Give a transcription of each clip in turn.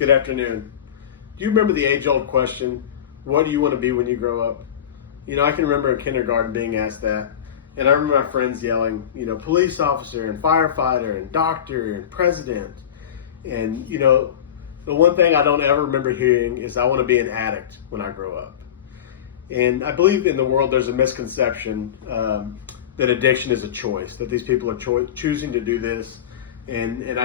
Good afternoon. Do you remember the age-old question, what do you want to be when you grow up? I can remember in kindergarten being asked that. And I remember my friends yelling, police officer and firefighter and doctor and president. And, the one thing I don't ever remember hearing is I want to be an addict when I grow up. And I believe in the world there's a misconception that addiction is a choice, that these people are choosing to do this. And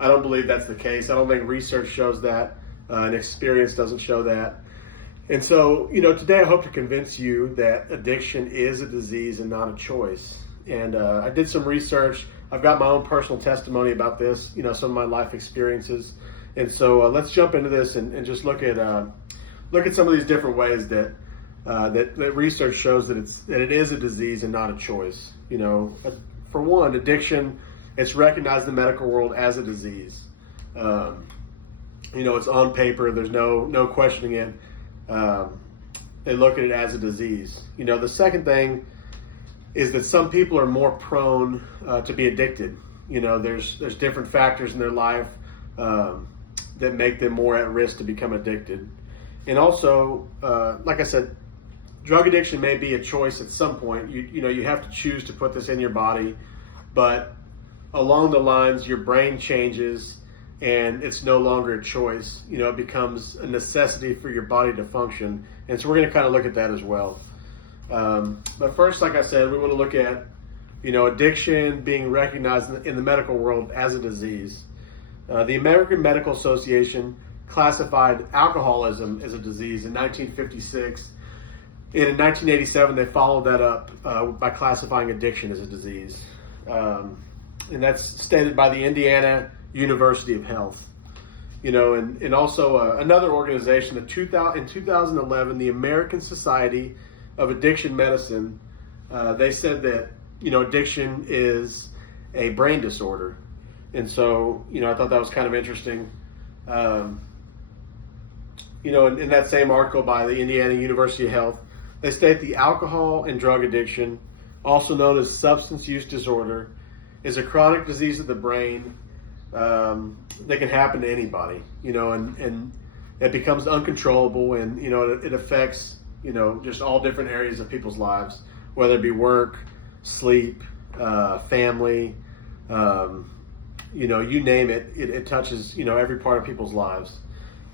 I don't believe that's the case. I don't think research shows that, and experience doesn't show that. And so, today I hope to convince you that addiction is a disease and not a choice. And I did some research. I've got my own personal testimony about this, some of my life experiences. And so let's jump into this and just look at some of these different ways that research shows that it is a disease and not a choice. For one, addiction, it's recognized in the medical world as a disease. It's on paper. There's no questioning it. They look at it as a disease. The second thing is that some people are more prone to be addicted. There's different factors in their life that make them more at risk to become addicted. And also, like I said, drug addiction may be a choice at some point. You have to choose to put this in your body, but along the lines, your brain changes and it's no longer a choice. It becomes a necessity for your body to function. And so we're going to kind of look at that as well. But first, like I said, we want to look at, addiction being recognized in the medical world as a disease. The American Medical Association classified alcoholism as a disease in 1956. And in 1987, they followed that up by classifying addiction as a disease. And that's stated by the Indiana University of Health. And also another organization, in 2011, the American Society of Addiction Medicine, they said that, addiction is a brain disorder. And so, I thought that was kind of interesting. In that same article by the Indiana University of Health, they state the alcohol and drug addiction, also known as substance use disorder, is a chronic disease of the brain that can happen to anybody, and it becomes uncontrollable, and, it affects, just all different areas of people's lives, whether it be work, sleep, family, you name it, it touches, every part of people's lives.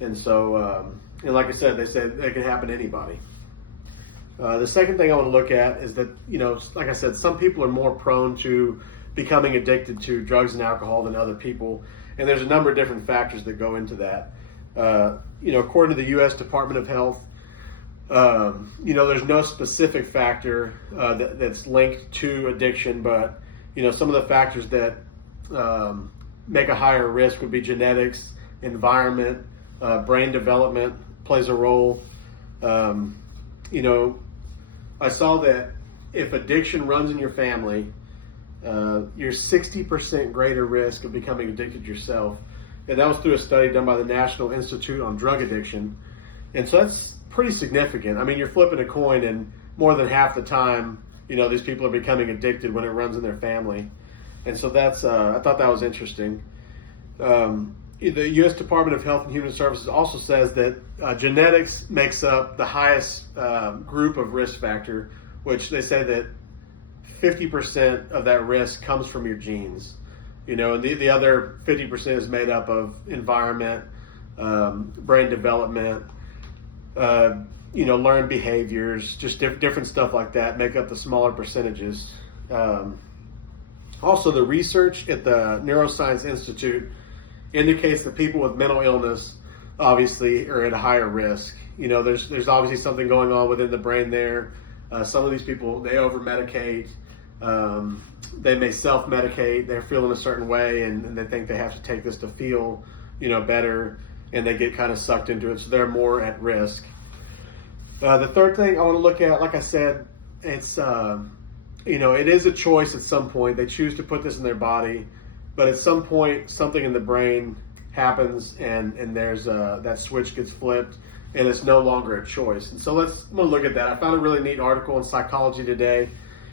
And so, and like I said, they said it can happen to anybody. The second thing I want to look at is that, like I said, some people are more prone to becoming addicted to drugs and alcohol than other people. And there's a number of different factors that go into that. According to the U.S. Department of Health, there's no specific factor that's linked to addiction, but, some of the factors that make a higher risk would be genetics, environment, brain development plays a role. I saw that if addiction runs in your family, you're 60% greater risk of becoming addicted yourself. And that was through a study done by the National Institute on Drug Addiction. And so that's pretty significant. I mean, you're flipping a coin and more than half the time, these people are becoming addicted when it runs in their family. And so that's, I thought that was interesting. The U.S. Department of Health and Human Services also says that genetics makes up the highest group of risk factor, which they say that 50% of that risk comes from your genes, and the other 50% is made up of environment, brain development, learned behaviors, just different stuff like that make up the smaller percentages. Also, the research at the Neuroscience Institute indicates that people with mental illness obviously are at a higher risk. There's obviously something going on within the brain there. Some of these people, they over-medicate. They may self-medicate. They're feeling a certain way and they think they have to take this to feel, better, and they get kind of sucked into it, so they're more at risk. The third thing I want to look at, like I said, it's, it is a choice at some point. They choose to put this in their body, but at some point, something in the brain happens and there's that switch gets flipped and it's no longer a choice. And so I'm going to look at that. I found a really neat article in Psychology Today,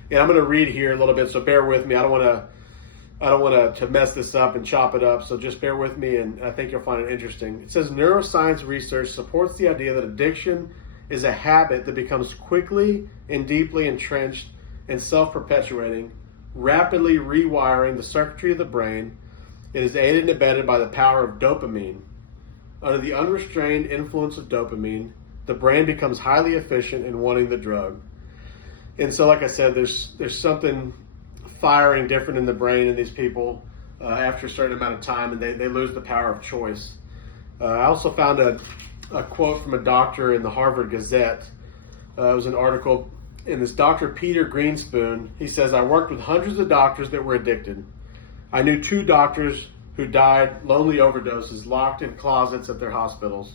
and I'm going to read here a little bit, so bear with me. I don't want I don't want to mess this up and chop it up, so just bear with me, and I think you'll find it interesting. It says neuroscience research supports the idea that addiction is a habit that becomes quickly and deeply entrenched and self-perpetuating, rapidly rewiring the circuitry of the brain. It is aided and abetted by the power of dopamine. Under the unrestrained influence of dopamine, the brain becomes highly efficient in wanting the drug. And so, like I said, there's something firing different in the brain in these people after a certain amount of time, and they lose the power of choice. I also found a quote from a doctor in the Harvard Gazette. It was an article, and this Dr. Peter Greenspoon, he says, "I worked with hundreds of doctors that were addicted. I knew 2 doctors who died lonely overdoses, locked in closets at their hospitals."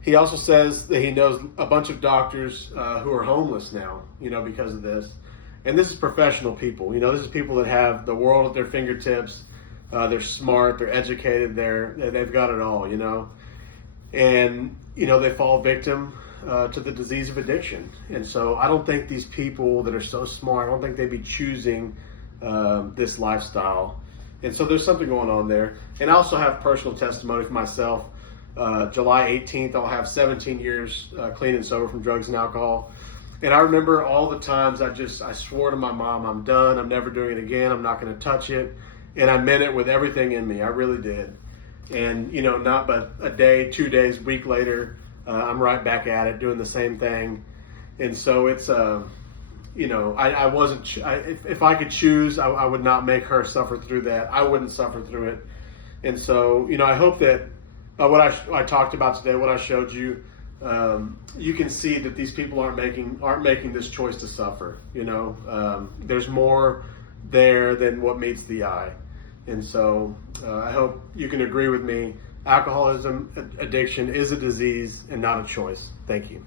He also says that he knows a bunch of doctors who are homeless now, because of this. And this is professional people. This is people that have the world at their fingertips. They're smart, they're educated, they've got it all, And, they fall victim to the disease of addiction. And so I don't think these people that are so smart, I don't think they'd be choosing this lifestyle. And so there's something going on there. And I also have personal testimony for myself. July 18th, I'll have 17 years clean and sober from drugs and alcohol. And I remember all the times I swore to my mom, I'm done, I'm never doing it again, I'm not going to touch it. And I meant it with everything in me, I really did. And, not but a day, 2 days, week later, I'm right back at it, doing the same thing. And so it's, I wasn't, if I could choose, I would not make her suffer through that. I wouldn't suffer through it. And so, I hope that what I talked about today, what I showed you, you can see that these people aren't making this choice to suffer. There's more there than what meets the eye. And so I hope you can agree with me. Alcoholism addiction is a disease and not a choice. Thank you.